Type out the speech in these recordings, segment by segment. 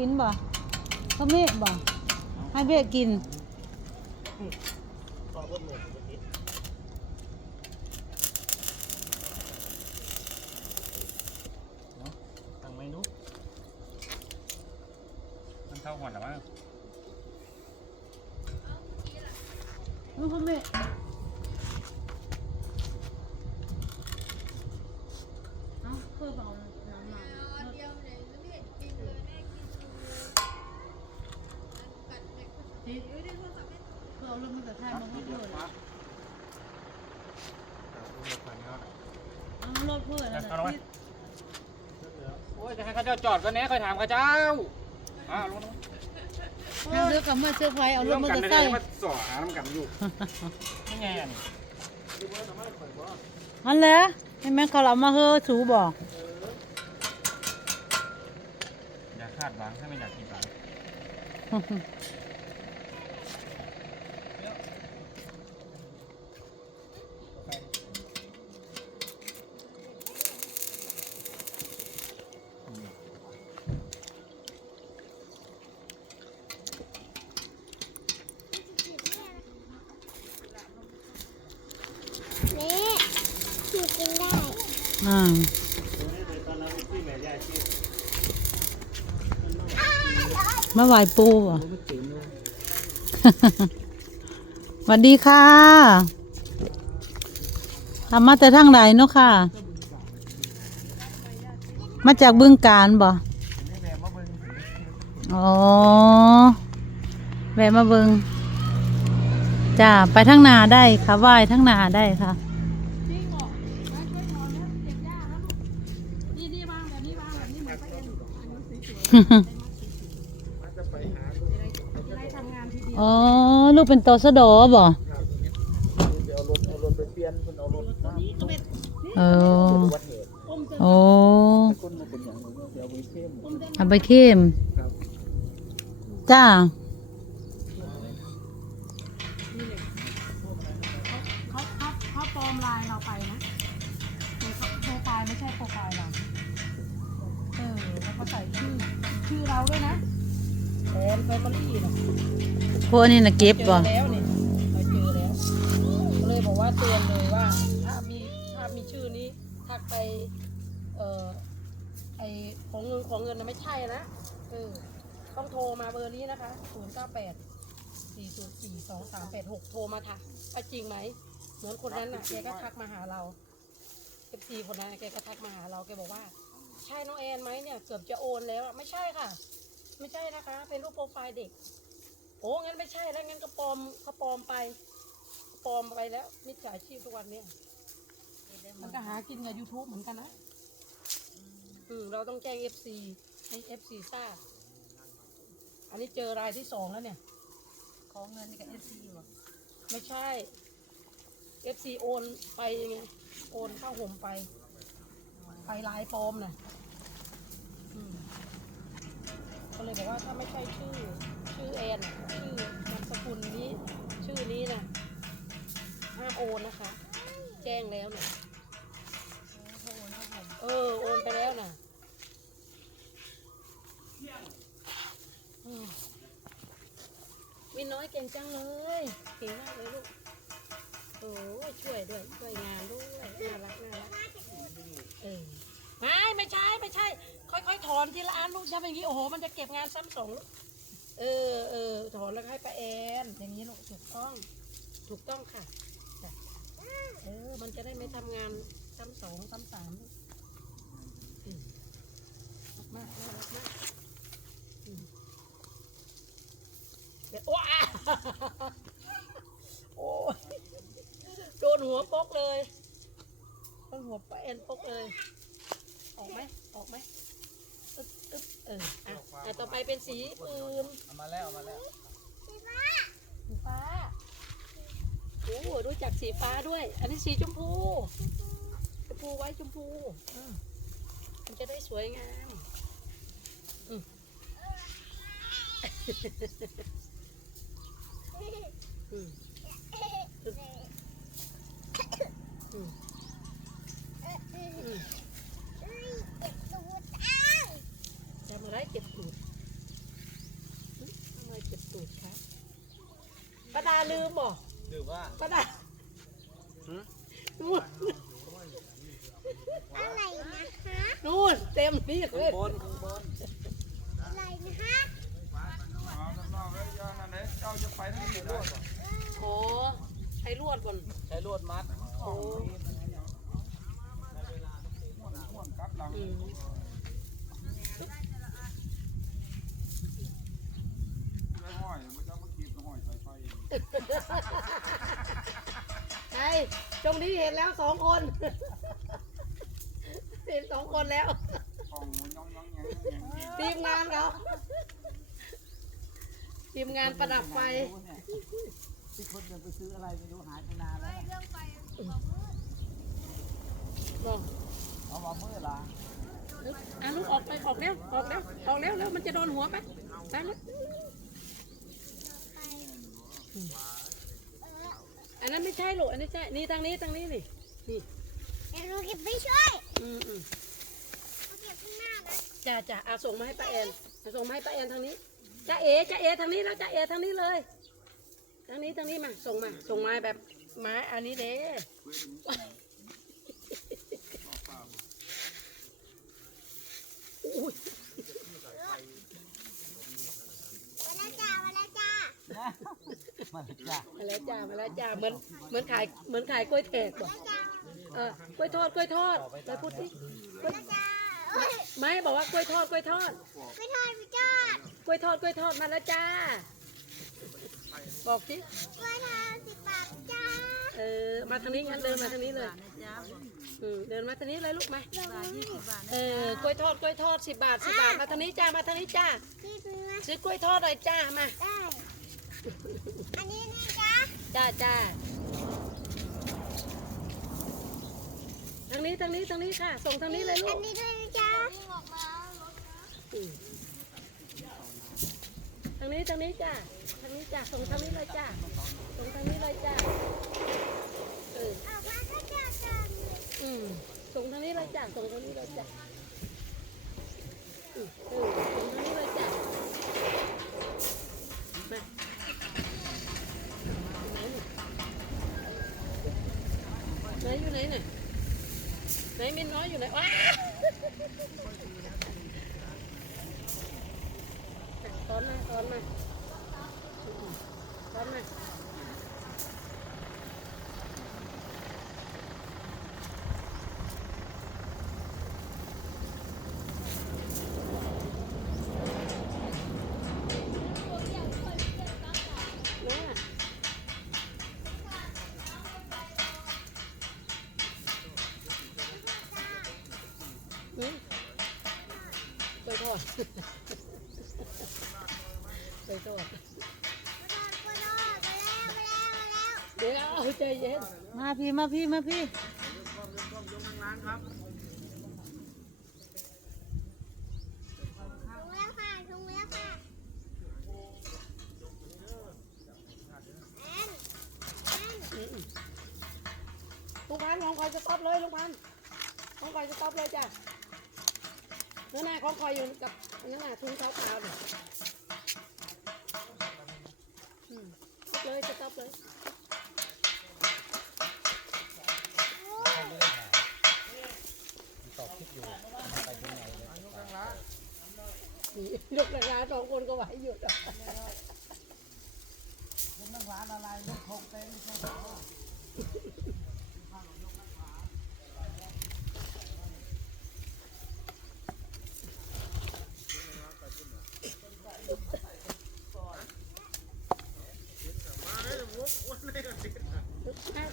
อันนี้อะนี่กินบ่เขาเมฆบ่ให้เบะกินทางเมนูมันเข้าก่อนหรือว่าลูกเขาเมฆเอ้าเพื่อเอาน้ำมา เดียวเลยไม่เห็นกินเลยแม่กินเลยปัดเด็กคนนี้เอ้ยได้โทรศัพท์แม่ เพื่อเอาเรื่องมันแต่ไทยมาให้เพื่อนเอารถ เพื่อนนั่นแหละที่โอ้ยจะให้เขาเจ้าจอดกันแน่คอยถามเขาเจ้าอ้าวลงนั่งเรือกับเมื่อเสื้อไฟเอารถร่วมมันกันจะได้ใส่มาสอหาน้ำกันอยู่นี่ไงอันนี้อันแหละให้แม่เขาเรามาเฮ้อสูบอกอย่าคาดหวังถ้าไม่อยากกินหวัง แม่กินกินได้ อ่า มาไหวปูบ่สวัสดีค่ะทำมาแต่ทางใดเนาะค่ะ มาจากบึงการบ่อ๋อแวะมาเบิงจ้าไปทั้งนาได้ค่ะไหว้ทั้งนาได้ค่ะอ๋อ ลูกเป็นตอสะดอบ่เดี๋ยวเอารถเอารถไปเปลี่ยนคนเอารถมาเออวัดเหตุโอ้คนมาเป็นอย่างนี้เดี๋ยวเอาไปเข้มเอาไปเข้มครับจ้า เขาเขาเขาปลอมไลน์เราไปนะโปรโปรไฟล์ไม่ใช่โปรไฟล์เรา เออแล้วก็ใส่ชื่อ ชื่อเราด้วยนะ แอนแฟมิลี่นะพวกนี้นะเก็บเจบ่อแล้วเนี่ยเราเจอแล้วก็เลยบอกว่าเตือนเลยว่า ถ้ามีถ้ามีชื่อนี้ทักไปเอ่อไอของเงินของเงินนะไม่ใช่นะเออต้องโทรมาเบอร์นี้นะคะศูนย์เก้าแปดสี่ศูนย์สี่สองสามแปดหกโทรมาค่ะว่าจริงไหมเหมือนคนนั้นน่ะแกก็ทักมาหาเราเอฟซีคนนั้นน่ะแกก็ทักมาหาเราแกบอกว่า ใช่น้องแอนไหมเนี่ยเกือบจะโอนแล้วอะไม่ใช่ค่ะ ไม่ใช่นะคะ เป็นรูปโปรไฟล์เด็กโอ้งั้นไม่ใช่แล้วงั้นก็ปลอมเขาปลอมไปปลอมไปแล้วมิจฉาชีพทุกวันเนี่ยมันก็หากินกับ YouTube เหมือนกันนะอืมเราต้องแจ้ง FC ให้ FC ทราบอันนี้เจอรายที่สองแล้วเนี่ย ขอเงินกับ FC บ่ไม่ใช่ FC โอนไปไงโอนเข้าห่มไป ไปลายปลอมน่ะอืม ก็เลยบอกว่าถ้าไม่ใช่ชื่อชื่อแอนน่ะชื่อนามสกุลนี้ชื่อนี้นะห้ามโอนนะคะ แจ้งแล้วน่ะเออโอนไปแล้วน่ะอืมวินน้อยเก่งจังเลยเก่งมากเลยลูกโอ้ยช่วยด้วยช่วยงานด้วยน่ารักน่ารักเออไม่ไม่ใช่ไม่ใช่ ค่อยๆถอนทีละอันลูกทำอย่างนี้โอ้โหมันจะเก็บงานซ้ำสองลูกเออเออถอนแล้วให้ป้าแอนอย่างนี้ลูกถูกต้อง ถูกต้องค่ะเออมันจะได้ไม่ทำงานซ้ำสองซ้ำสามมากน่ากมากเดี๋ยวโอ้อาโอ้ยโดนหัวปกเลยโดนหัวป้าแอนปกเลย ออกไหมออกไหม อึ๊บอึ๊บเอออะอะต่อไปเป็นสีอื่นเอามาแล้วเอามาแล้ว สีฟ้าโอ้รู้จักสีฟ้าด้วย อันนี้สีชมพูชมพูไว้ชมพูอืมมันจะได้สวยงามอืมอืมอืมอืม จำอะไรเก็บ ลืมบ่หรือว่าป้าดาหืมนู่นอะไรนะคะนู่นเต็มที่เลยบนข้างบนอะไรนะคะโอ้ไอ้ลวดก่อนใช้ลวดมัดโอ้อืม รงนี้เห็นแล้วสองคน เห็นสองคนแล้วทีมงานเขาทีมงานประดับไฟ ที่คนเดินไปซื้ออะไรไม่รู้หายไปนานแล้วเรื่องไปบอกเอามาเมื่อละอะลูกออกไปออกแล้วออกแล้วออกแล้วแล้วมันจะโดนหัวไหมไปแล้ว อันนั้นไม่ใช่ลูกอันนี้ใช่ นี่ทางนี้ทางนี้นี่นี่เดี๋ยวหนูเก็บไปช่วยอืมอืมหนูเก็บข้างหน้านะจ้าจ้าเอาส่งมาให้ป้าแอนเอาส่งมาให้ป้าแอนทางนี้จ้าเอจ้าเอทางนี้แล้วจ้าเอทางนี้เลย ทางนี้ทางนี้มา ส่งมา ส่งมาแบบไม้อันนี้เด้อุ้ยมาแล้วจ้ามาแล้วจ้า มาจ้ะมาแล้วจ้ามาแล้วจ้าเหมือนเหมือนขายเหมือนขายกล้วยแขกบอกแล้วจ้าเออกล้วยทอดกล้วยทอดไปพูดสิกล้วยแล้วจ้าเอ้ยไม่บอกว่ากล้วยทอดกล้วยทอดไปทอดไปทอดกล้วยทอดกล้วยทอดมาแล้วจ้า บอกสิกล้วยทอดสิบบาทจ้าเออมาทางนี้งั้นเดินมาทางนี้เลยอืมเดินมาทางนี้เลยลูกมาเออกล้วยทอดกล้วยทอดสิบบาทสิบบาทมาทางนี้จ้ามาทางนี้จ้าพี่ซื้อมาซื้อกล้วยทอดหน่อยจ้ามาได้ อันนี้นี่จ้าจ้าจ้าทางนี้ทางนี้ทางนี้ค่ะ ส่งทางนี้เลยลูอักนนี้ด้วยนะจ้าออกมาลดนะอืมทางนี้ทางนี้จ้าทางนี้จ้าส่งทางนี้เลยจ้าส่งทางนี้เลยจ้าเออออกมาก็จะจังอืมส่งทางนี้เลยจ้าส่งทางนี้เลยจ้าอืมเออส่งทางนี้เลยจ้ามาไห นอยู่ไหนเนี่ยไหนมินน้อยอยู่ไหนว้าตอนมาตอนมาตอนมา ไปทอดไปทอดมาทอดมาทอดมาแล้วมาแล้วมาแล้วเดี๋ยวเอาใจเย็นมาพี่มาพี่มาพี่ถุงแล้วค่ะถุงแล้วค่ะแอนแอนอืมลุงพันธุ์ของคอยสต็อปเลยลุงพันธุ์ของคอยสต็อปเลยจ้ะ เนื้อหน้าเของคอยอยู่กับอันนั้นน่ะทุ่งเท้าขาเนี่ยอืมเลยสต็อปเลยตอบคิดอยู่ไปที่ไหนเลยนี่ยกราคาสองคนก็ไหวหยุดอะคุณนั่งร้านอะไรลูกคงเต้นไม่ใช่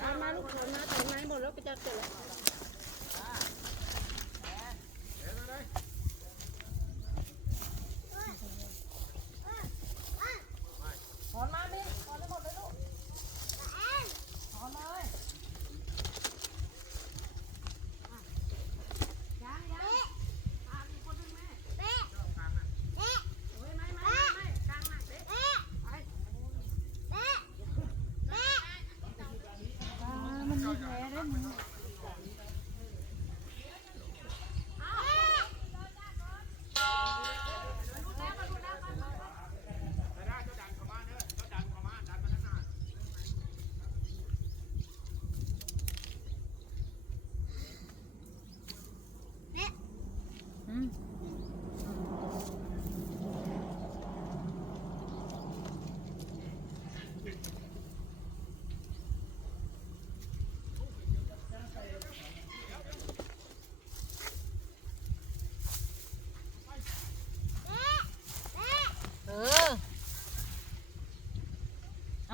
เอามาลูกถามมาใส่ไม้หมดแล้วก็จะเสร็จแล้วถอนมาดิถอนได้หมดเลยลูก แอน ถอนเลย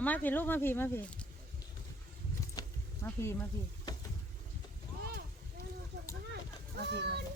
เอามาพี่ลูกมาพี่มาพี่มาพี่มาพี่แม่ดูดูส่งกันหน่อยมาพี่มาพี่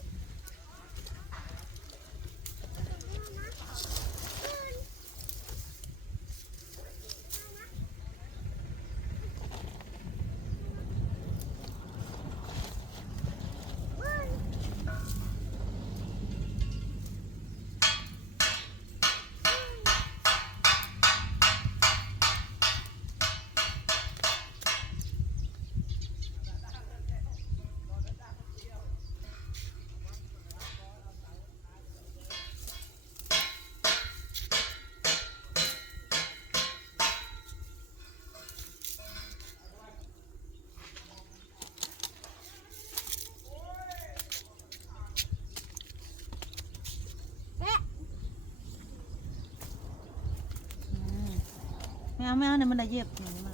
อืม ไม่เอาเนี่ยมันละเย็บเนี่มัน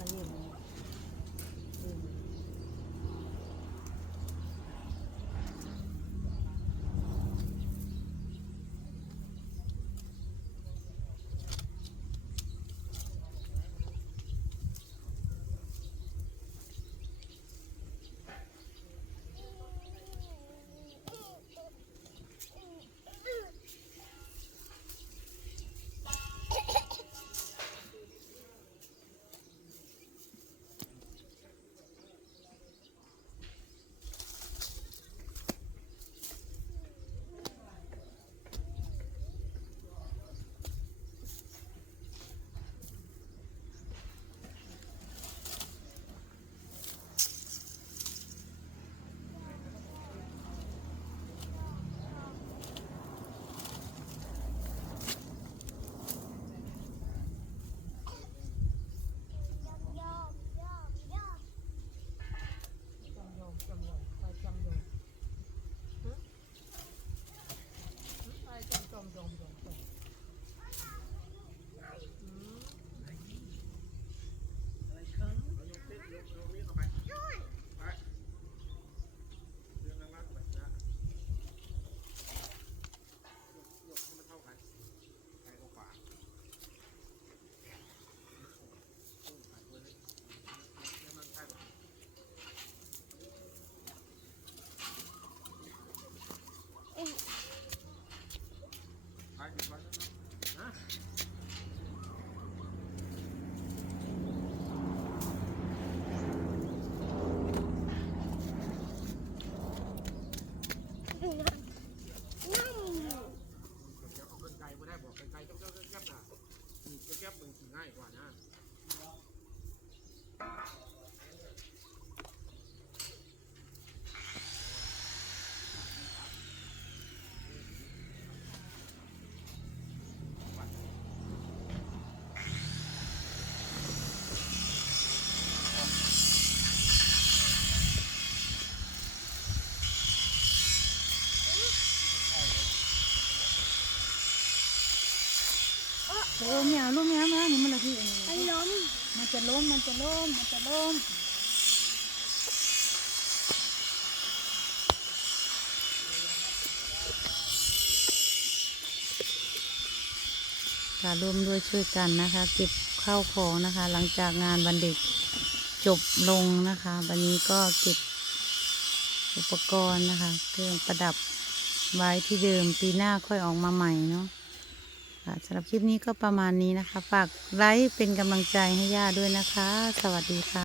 โอ้ไม่เอาลูกไม่เอาไม่เอานี่มันละที่อันนี้มันล้มมันจะล้มมันจะล้มมันจะล้มค่ะร่วมด้วยช่วยกันนะคะ เก็บข้าวของนะคะ หลังจากงานวันเด็กจบลงนะคะวันนี้ก็เก็บอุปกรณ์นะคะ เครื่องประดับไว้ที่เดิมปีหน้าค่อยออกมาใหม่เนาะ ค่ะสำหรับคลิปนี้ก็ประมาณนี้นะคะ ฝากไลค์เป็นกำลังใจให้ย่าด้วยนะคะ สวัสดีค่ะ